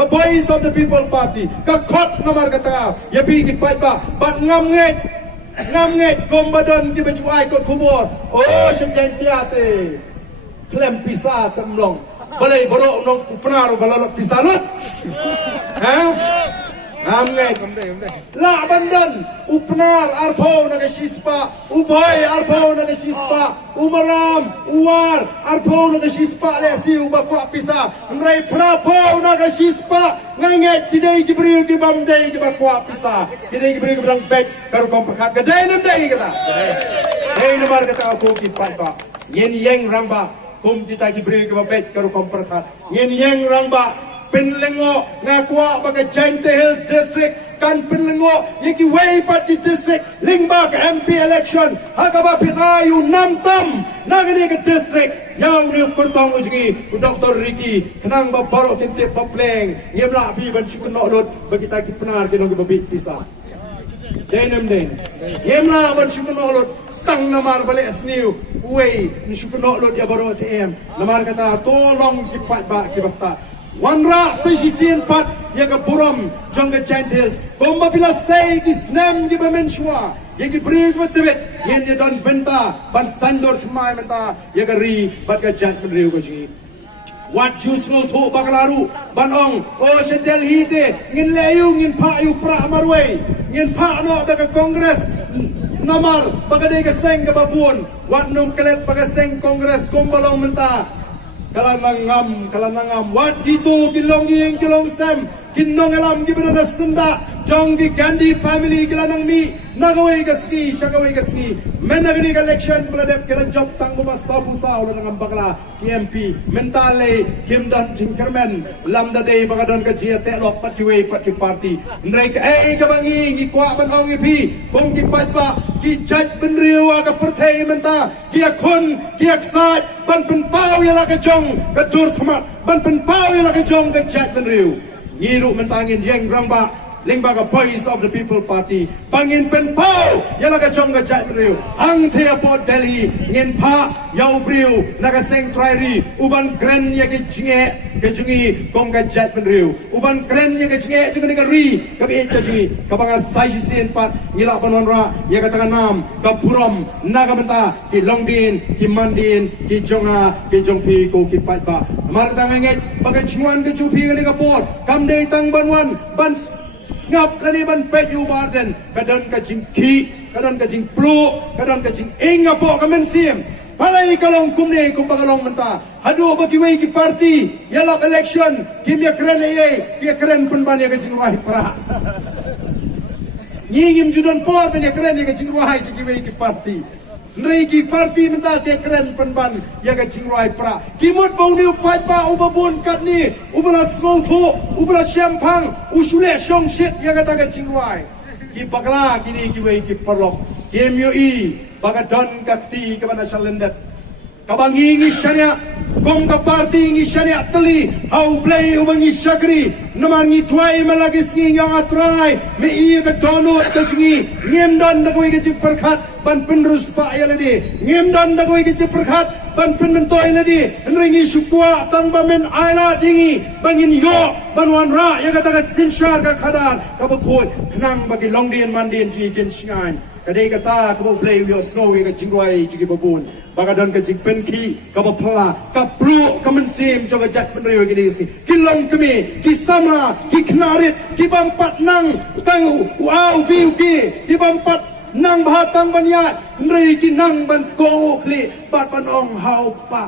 ka Voice of the People Party ka khot namar kata ya pi ki pai ba bat ngam nget gombadon ki bejuai kot kubur oh sejen tiate klem pisa temlong balai borok nong upnar balalok pisa lut ha ngamnget la bandan upnar arpau na shispa ubay arpau na shispa umaram uwar arpau na shispa le si ubakwa pisa ngrai prapau na shispa nganget tidai gibril di bamdai di bakwa pisa tidai gibril berang bet karu komperkat gadai nam dai kata dai namar kata aku ki pa yen yeng ramba kum kita gibril ke bet karu komperkat yen yeng ramba penlengo ngakwa baga Jainte Hills District kan penlengo yaki way party district lingbak MP election hakaba pinayu namtam nagani ke district yang ni pertong uji Dr. Ricky kenang babarok tintip papleng ngemla bi ban syukuno lot bagi taki penar kinong babit pisah denem den ngemla ban syukuno lot tang namar balik sniu way ni syukuno lot ya baro TM namar kata tolong kipat ba kibasta Wanra sejisian pat ya ke buram jangga Jainte Hills. Bomba bila say disnam di bemensua. Ya ke beri kebetulan yang dia don benta ban sandor cemai benta ya ke ri bat ke jat menriu keji. Wat jus no tu bakalaru ban ong oh sejel hite ngin leyu ngin pak yu pra marway ngin pak no ke kongres namar bagade ke seng ke babun wat num kelet bagaseng kongres kombalong menta. Kalanangam wat itu kilong sem kinong alam gibana senda jong di Gandhi family kilanang mi nagaway kasni syagaway kasni menagani election peladep kala job tanggo masabu sa ulah ng bakla MP mentale kimdan jingkermen lamda day bagadon ka jia telok patiwe pati party nrek kabangi ngikwa banong ipi kung kipat pa ki judge benriwa ka pertay menta ki akon ki aksat ban penpau yala ka jong ka tur thamat ban penpau yala ka jong ka judge benriw ngiru mentangin yang rangba Lingbaga Voice of the People Party pangin penpau yala ka jong ka jat riu ang thea pot Delhi ngin pa yau briu naga seng trairi uban kren ya ke jingi kong ka jat riu uban kren ya ke jinge jingi ka ri ka bi jingi ka banga sai sin pat ngila panonra ya ka tanganam ka purom naga benta ki longdin ki mandin ki jonga ki jongpi ko ki pat ba mar tanganget baga jingwan ka chupi ka pot kam dei tang banwan ban ngap lani ban peju baden kadon kajing ki kadon kajing plu kadon kajing inga po kamen sim palai kalong kumne kumpakalong menta hadu bagi wei ki party yalap election kimya kren ye ki kren pun ban ya kajing rohi para ngingim judon por ben ya kren ya kajing rohi ki wei ki party Nriki party menta ke keren penban ya ka cingrai pra kimut bau ni upat pa ubabun kat ni ubala smong thu ubala champang usule song shit ya ka ta ka cingrai ki bakla kini ki wei ki perlok ki MUI bagadon kakti ke mana salendet kabangi ngisanya kong ka party ngisanya teli au play ubangi syakri nomar ngi tuai malagi singi yang atrai me iya ka donut ka jingi ngem don da koi ka jip perkhat ban penrus pa ya ladi ngem don da koi ka jip perkhat ban pen mentoi ladi nringi syukwa tang bamen aila dingi bangin yo ban wan ra ya ka ta ka sinshar ka khadan ka bakoi knang bagi longdien mandien ji ken shingan kadai kata kau play yo snowy ka jingwai jigi babun bagadon ka jingpen ki ka bapla ka plu ka mensim jo ka jat penriu gini si kilong kemi ki sama ki knarit ki bampat nang tang wow biu ki bampat nang bahatang banyat nri ki nang ban ko kli pat panong hau pa